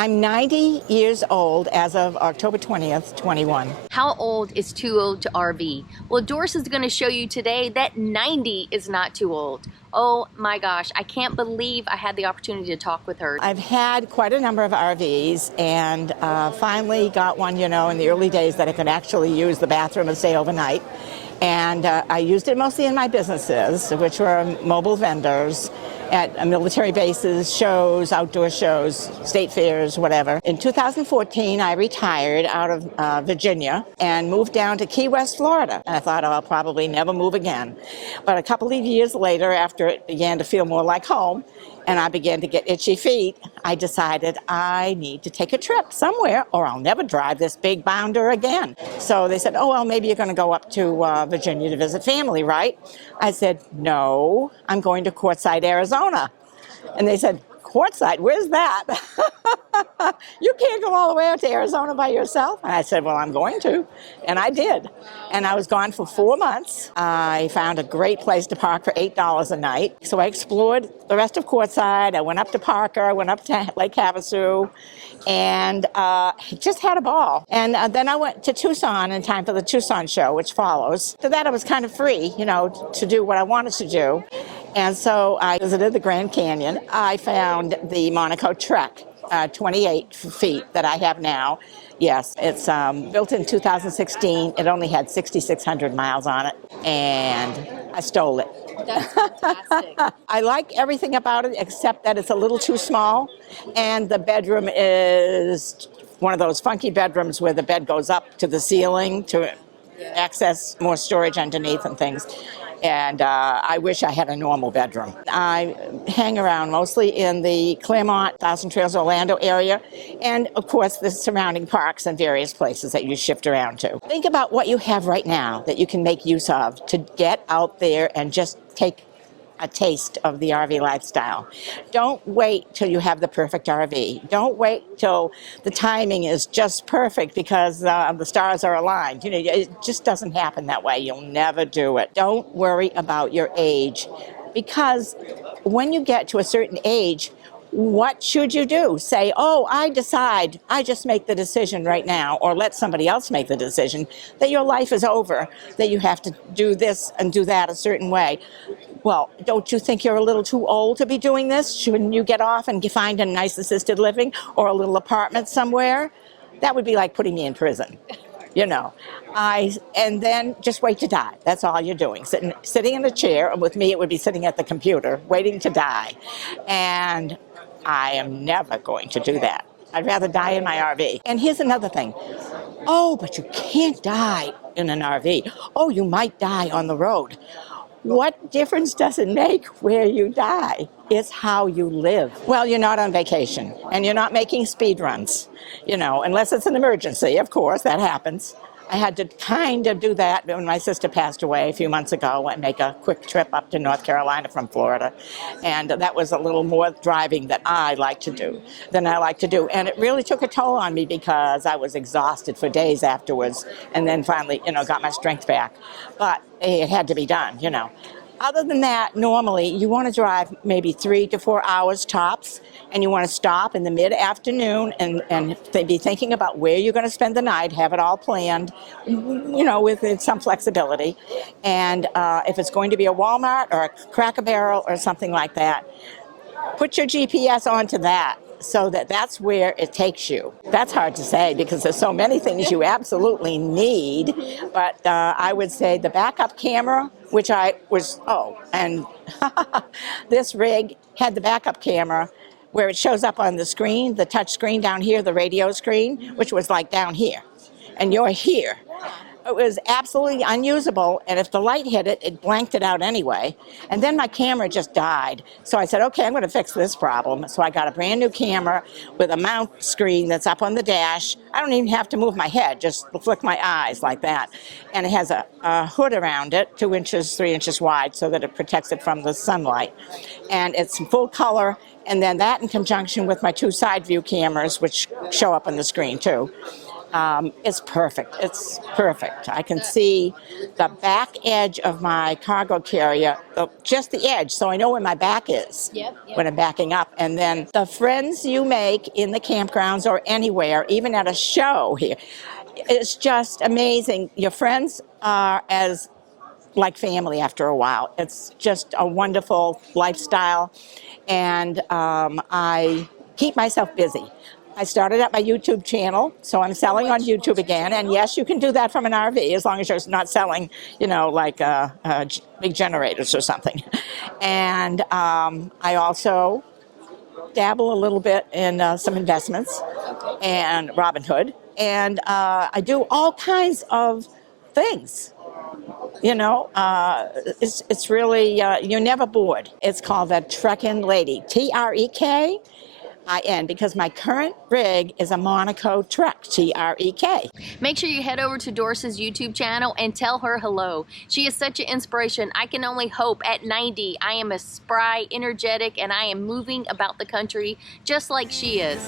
I'm 90 years old as of October 20th, 21. How old is too old to RV? Well, Doris is going to show you today that 90 is not too old. Oh my gosh, I can't believe I had the opportunity to talk with her. I've had quite a number of RVs and finally got one, in the early days that I could actually use the bathroom and stay overnight. And I used it mostly in my businesses, which were mobile vendors at military bases, shows, outdoor shows, state fairs, whatever. In 2014, I retired out of Virginia and moved down to Key West, Florida. And I thought, oh, I'll probably never move again. But a couple of years later, after it began to feel more like home, and I began to get itchy feet, I decided I need to take a trip somewhere or I'll never drive this big bounder again. So they said, oh, well, maybe you're going to go up to Virginia to visit family, right? I said, no, I'm going to Quartzsite, Arizona. And they said, Quartzsite, where's that? You can't go all the way out to Arizona by yourself. And I said, well, I'm going to. And I did. And I was gone for 4 months. I found a great place to park for $8 a night. So I explored the rest of Quartzsite. I went up to Parker. I went up to Lake Havasu and just had a ball. And then I went to Tucson in time for the Tucson show, which follows. After that, I was kind of free, to do what I wanted to do. And so I visited the Grand Canyon. I found the Monaco Trek, 28 feet that I have now. Yes, it's built in 2016. It only had 6,600 miles on it, and I stole it. That's fantastic. I like everything about it except that it's a little too small, and the bedroom is one of those funky bedrooms where the bed goes up to the ceiling to access more storage underneath and things. And I wish I had a normal bedroom. I hang around mostly in the Claremont, Thousand Trails, Orlando area, and of course the surrounding parks and various places that you shift around to. Think about what you have right now that you can make use of to get out there and just take a taste of the RV lifestyle. Don't wait till you have the perfect RV. Don't wait till the timing is just perfect because the stars are aligned. It just doesn't happen that way. You'll never do it. Don't worry about your age, because when you get to a certain age, what should you do? Say, oh, I just make the decision right now, or let somebody else make the decision that your life is over, that you have to do this and do that a certain way. Well, don't you think you're a little too old to be doing this? Shouldn't you get off and find a nice assisted living or a little apartment somewhere? That would be like putting me in prison, and then just wait to die. That's all you're doing, sitting in a chair, and with me it would be sitting at the computer, waiting to die. And I am never going to do that. I'd rather die in my RV. And here's another thing. Oh, but you can't die in an RV. Oh, you might die on the road. What difference does it make where you die? It's how you live. Well, you're not on vacation, and you're not making speed runs, unless it's an emergency, of course, that happens. I had to kind of do that when my sister passed away a few months ago and make a quick trip up to North Carolina from Florida. And that was a little more driving than I like to do. And it really took a toll on me because I was exhausted for days afterwards and then finally, got my strength back. But it had to be done, Other than that, normally you want to drive maybe 3 to 4 hours tops, and you want to stop in the mid-afternoon and be thinking about where you're going to spend the night, have it all planned, with some flexibility. And if it's going to be a Walmart or a Cracker Barrel or something like that, put your GPS onto that, so that's where it takes you. That's hard to say because there's so many things you absolutely need, but I would say the backup camera, which and this rig had the backup camera where it shows up on the screen, the touch screen down here, the radio screen, which was like down here, and you're here. It was absolutely unusable, and if the light hit it, it blanked it out anyway. And then my camera just died. So I said, okay, I'm going to fix this problem. So I got a brand new camera with a mount screen that's up on the dash. I don't even have to move my head, just flick my eyes like that. And it has a hood around it, 2 inches, 3 inches wide, so that it protects it from the sunlight. And it's full color, and then that in conjunction with my 2 side view cameras, which show up on the screen too. It's perfect. It's perfect. I can see the back edge of my cargo carrier, just the edge, so I know where my back is when I'm backing up. And then the friends you make in the campgrounds or anywhere, even at a show here, it's just amazing. Your friends are as like family after a while. It's just a wonderful lifestyle, and I keep myself busy. I started up my YouTube channel, so I'm selling on YouTube again. And yes, you can do that from an RV as long as you're not selling, like big generators or something. And I also dabble a little bit in some investments and Robinhood. And I do all kinds of things. It's really, you're never bored. It's called the Trekkin' Lady, Trekin, because my current rig is a Monaco Trek, Trek. Make sure you head over to Doris's YouTube channel and tell her hello. She is such an inspiration. I can only hope at 90 I am as spry, energetic, and I am moving about the country just like she is.